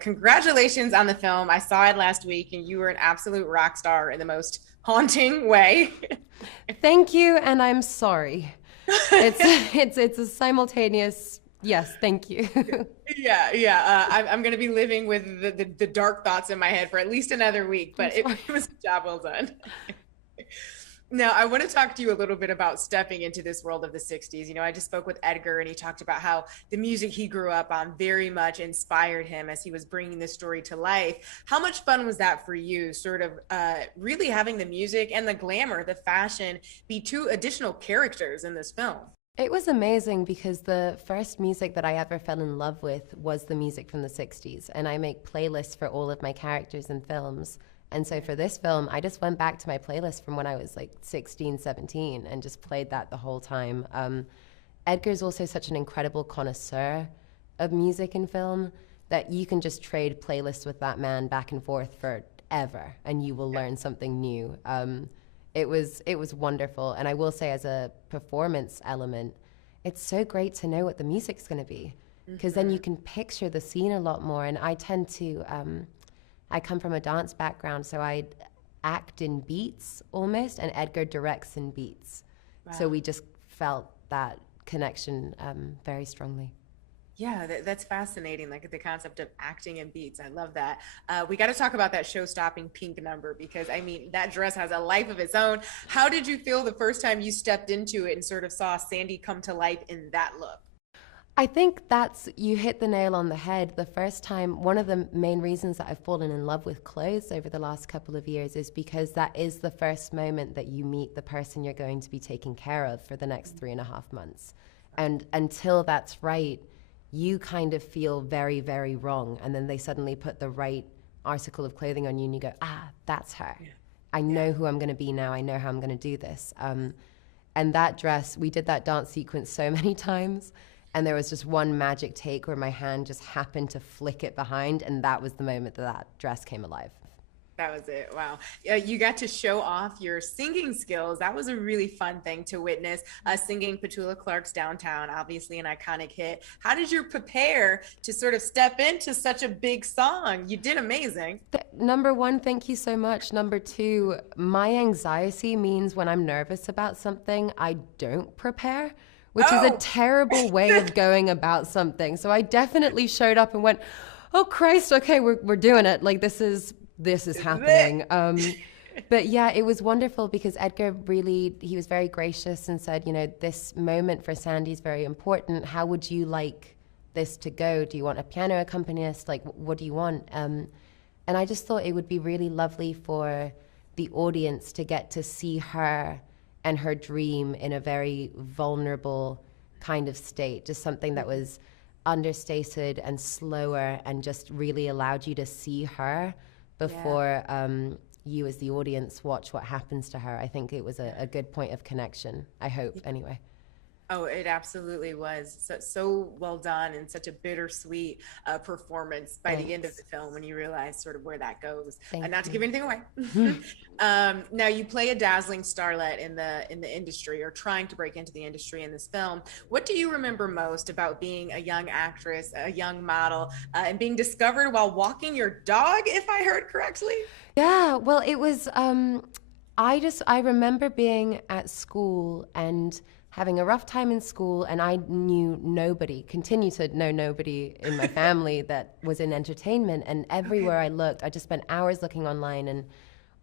Congratulations on the film. I saw it last week and you were an absolute rock star in the most haunting way. Thank you, and I'm sorry. It's it's a simultaneous yes, thank you. I'm going to be living with the dark thoughts in my head for at least another week, I'm but it, sorry. it was a job well done. Now, I want to talk to you a little bit about stepping into this world of the 60s. I just spoke with Edgar and he talked about how the music he grew up on very much inspired him as he was bringing the story to life. How much fun was that for you, sort of really having the music and the glamour, the fashion be two additional characters in this film? It was amazing because the first music that I ever fell in love with was the music from the 60s, and I make playlists for all of my characters in films. And so for this film, I just went back to my playlist from when I was like 16, 17 and just played that the whole time. Edgar's also such an incredible connoisseur of music and film that you can just trade playlists with that man back and forth forever and you will learn something new. It was wonderful, and I will say, as a performance element, it's so great to know what the music's going to be, because then you can picture the scene a lot more. And I tend to, I come from a dance background, so I act in beats almost, and Edgar directs in beats. So Wow. we just felt that connection very strongly. Yeah, that's fascinating. Like the concept of acting in beats. I love that. We got to talk about that show-stopping pink number because I mean, that dress has a life of its own. How did you feel the first time you stepped into it and sort of saw Sandy come to life in that look? I think you hit the nail on the head. The first time, one of the main reasons that I've fallen in love with clothes over the last couple of years is because that is the first moment that you meet the person you're going to be taking care of for the next 3.5 months. And until that's right, you kind of feel very, very wrong. And then they suddenly put the right article of clothing on you and you go, ah, that's her. Yeah. I Yeah. know who I'm going to be now. I know how I'm going to do this. And that dress, we did that dance sequence so many times. And there was just one magic take where my hand just happened to flick it behind. And that was the moment that that dress came alive. That was it. Wow. You got to show off your singing skills. That was a really fun thing to witness. Singing Petula Clark's Downtown, obviously an iconic hit. How did you prepare to sort of step into such a big song? You did amazing. Number one, thank you so much. Number two, my anxiety means when I'm nervous about something, I don't prepare, which is a Oh, terrible way of going about something. So I definitely showed up and went, "Oh Christ, okay, we're doing it. Like this is this is it. happening." But yeah, it was wonderful because Edgar really, he was very gracious and said, this moment for Sandy is very important. How would you like this to go? Do you want a piano accompanist? Like, what do you want? And I just thought it would be really lovely for the audience to get to see her and her dream in a very vulnerable kind of state, just something that was understated and slower and just really allowed you to see her Yeah. before you as the audience watch what happens to her. I think it was a good point of connection. I hope, anyway. Oh, it absolutely was so well done and such a bittersweet performance by the end of the Thanks. film when you realize sort of where that goes. Thank Not to give you. anything away. Now you play a dazzling starlet in the industry or trying to break into the industry in this film. What do you remember most about being a young actress, a young model, and being discovered while walking your dog, if I heard correctly? Yeah, well, it was. I remember being at school and having a rough time in school, and I knew nobody, continue to know nobody in my family that was in entertainment. And everywhere Okay. I looked, I just spent hours looking online, and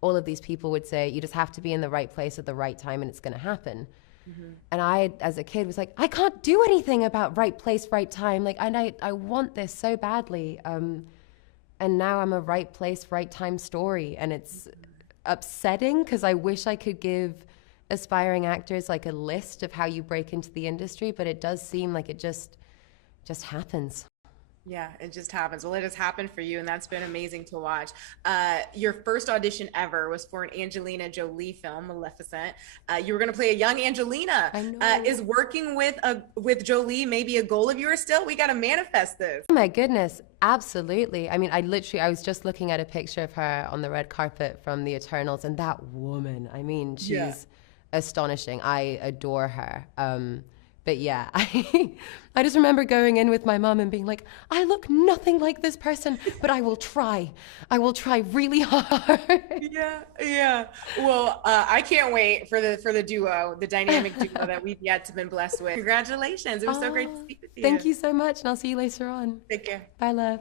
all of these people would say, "You just have to be in the right place at the right time, and it's going to happen." Mm-hmm. And I, as a kid, was like, I can't do anything about right place, right time. Like, I want this so badly. And now I'm a right place, right time story. And it's upsetting because I wish I could give aspiring actors like a list of how you break into the industry, but it does seem like it just happens. Yeah, it just happens. Well, it has happened for you, and that's been amazing to watch. Your first audition ever was for an Angelina Jolie film, Maleficent. You were going to play a young Angelina. I know. Is working with Jolie maybe a goal of yours still? We got to manifest this. Oh my goodness, absolutely. I mean, I was just looking at a picture of her on the red carpet from the Eternals, and that woman, I mean, Yeah. she's astonishing. I adore her. But yeah, I just remember going in with my mom and being like, I look nothing like this person, but I will try. I will try really hard. Yeah, yeah. Well, I can't wait for the duo, the dynamic duo that we've yet to been blessed with. Congratulations. It was so great to Oh, speak with thank you. you so much. And I'll see you later on. Take care. Bye, love.